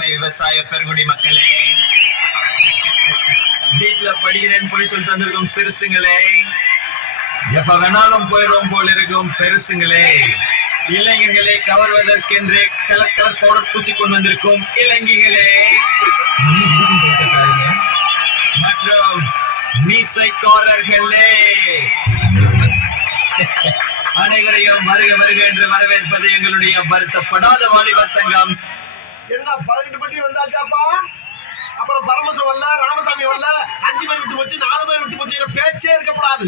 அருமை விவசாய பெருங்குடி மக்களே, வீட்டுல படிக்கிறேன்னு போய் சொல்லிட்டு வந்திருக்கும் சிறுசுங்களே, எப்ப வேணாலும் போயிடும் போல் இருக்கும் பெருசுங்களே, இளைஞர்களை கவர்வதற்கென்றே கலர் கலர் பவுடர் பூசி கொண்டு வந்திருக்கும் இளைஞர்களே மற்றும் மீசைக்காரர்களே, அனைவரையும் வருக வருக என்று வரவேற்பது எங்களுடைய வருத்தப்படாத வாலிபர் சங்கம். என்ன 18 பட்டி வந்தாச்சாப்பா? அப்புறம் பரமசம் வரல, ராமசாமி வரல, 5 பேர் விட்டு போச்சு, 4 பேர் விட்டு போச்சு, பேச்சே இருக்கப்படாது.